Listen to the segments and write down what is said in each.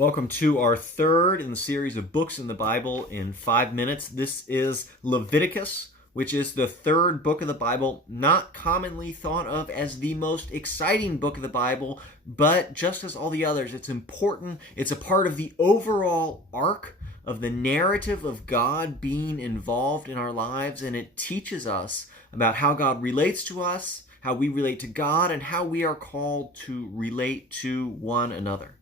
Welcome to our third in the series of books in the Bible in 5 minutes. This is Leviticus, which is the third book of the Bible, not commonly thought of as the most exciting book of the Bible, but just as all the others, it's important. It's a part of the overall arc of the narrative of God being involved in our lives, and it teaches us about how God relates to us, how we relate to God, and how we are called to relate to one another.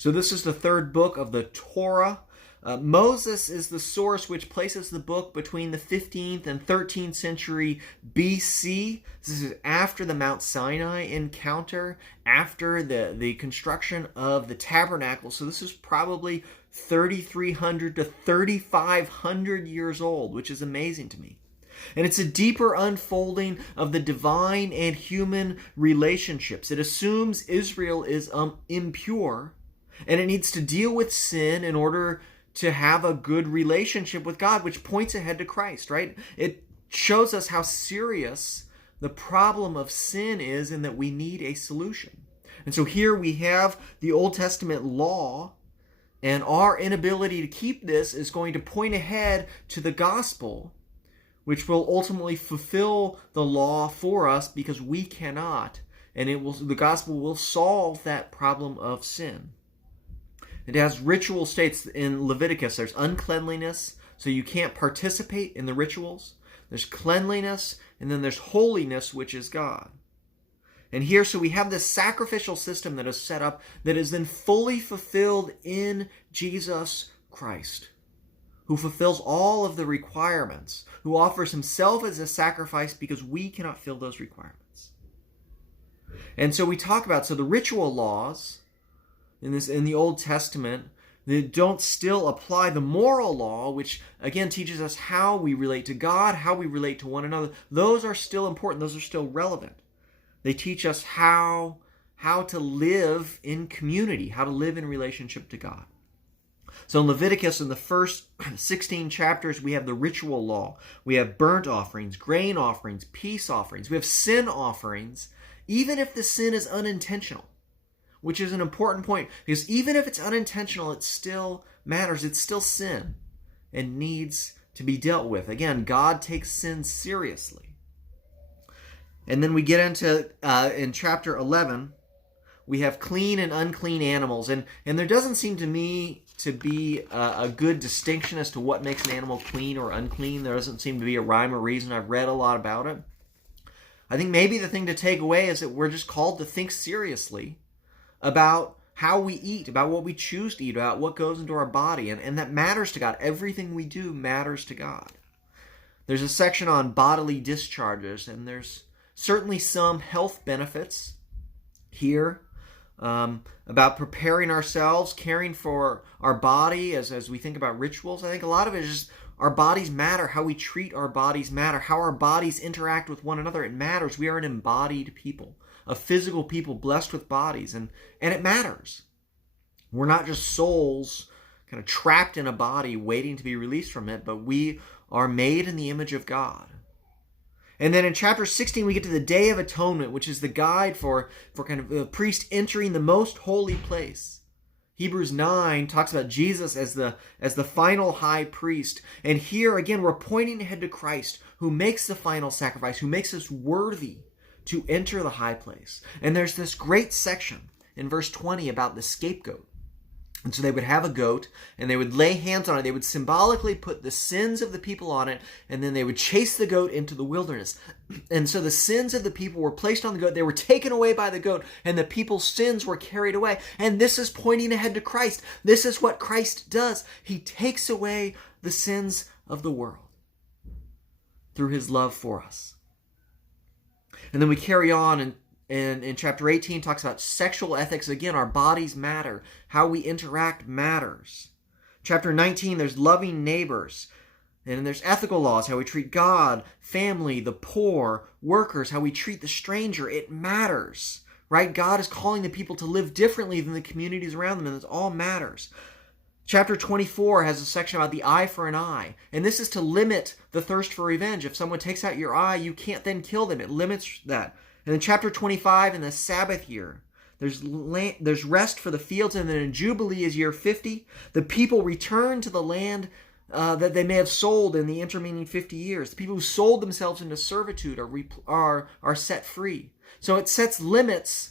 So this is the third book of the Torah. Moses is the source which places the book between the 15th and 13th century BC. This is after the Mount Sinai encounter, after the construction of the tabernacle. So this is probably 3,300 to 3,500 years old, which is amazing to me. And it's a deeper unfolding of the divine and human relationships. It assumes Israel is impure, and it needs to deal with sin in order to have a good relationship with God, which points ahead to Christ, right? It shows us how serious the problem of sin is and that we need a solution. And so here we have the Old Testament law, and our inability to keep this is going to point ahead to the gospel, which will ultimately fulfill the law for us because we cannot. And the gospel will solve that problem of sin. It has ritual states in Leviticus. There's uncleanliness, so you can't participate in the rituals. There's cleanliness, and then there's holiness, which is God. And here, so we have this sacrificial system that is set up that is then fully fulfilled in Jesus Christ, who fulfills all of the requirements, who offers himself as a sacrifice because we cannot fill those requirements. And so we talk about, the ritual laws in the Old Testament, they don't still apply. The moral law, which again teaches us how we relate to God, how we relate to one another, those are still important. Those are still relevant. They teach us how to live in community, how to live in relationship to God. So in Leviticus, in the first 16 chapters, we have the ritual law. We have burnt offerings, grain offerings, peace offerings. We have sin offerings, even if the sin is unintentional, which is an important point, because even if it's unintentional, it still matters. It's still sin and needs to be dealt with. Again, God takes sin seriously. And then we get into, in chapter 11, we have clean and unclean animals. And there doesn't seem to me to be a good distinction as to what makes an animal clean or unclean. There doesn't seem to be a rhyme or reason. I've read a lot about it. I think maybe the thing to take away is that we're just called to think seriously about how we eat, about what we choose to eat, about what goes into our body, and that matters to God. Everything we do matters to God. There's a section on bodily discharges, and there's certainly some health benefits here about preparing ourselves, caring for our body as we think about rituals. I think a lot of it is just our bodies matter. How we treat our bodies matter. How our bodies interact with one another, it matters. We are an embodied people, a physical people blessed with bodies, and it matters. We're not just souls kind of trapped in a body waiting to be released from it, but we are made in the image of God. And then in chapter 16, we get to the Day of Atonement, which is the guide for kind of the priest entering the most holy place. Hebrews 9 talks about Jesus as the final high priest. And here, again, we're pointing ahead to Christ, who makes the final sacrifice, who makes us worthy to enter the high place. And there's this great section in verse 20 about the scapegoat. And so they would have a goat, and they would lay hands on it. They would symbolically put the sins of the people on it, and then they would chase the goat into the wilderness. And so the sins of the people were placed on the goat. They were taken away by the goat, and the people's sins were carried away. And this is pointing ahead to Christ. This is what Christ does. He takes away the sins of the world through his love for us. And then we carry on, and in chapter 18 talks about sexual ethics. Again, our bodies matter. How we interact matters. Chapter 19, there's loving neighbors. And there's ethical laws, how we treat God, family, the poor, workers, how we treat the stranger. It matters, right? God is calling the people to live differently than the communities around them, and it all matters. Chapter 24 has a section about the eye for an eye. And this is to limit the thirst for revenge. If someone takes out your eye, you can't then kill them. It limits that. And then chapter 25, in the Sabbath year, There's rest for the fields, and then in Jubilee is year 50. The people return to the land that they may have sold in the intervening 50 years. The people who sold themselves into servitude are set free. So it sets limits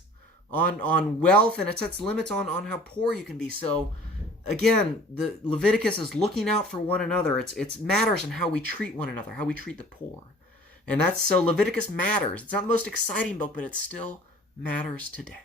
on wealth, and it sets limits on how poor you can be. So again, the Leviticus is looking out for one another. It matters in how we treat one another, how we treat the poor. And so Leviticus matters. It's not the most exciting book, but it still matters today.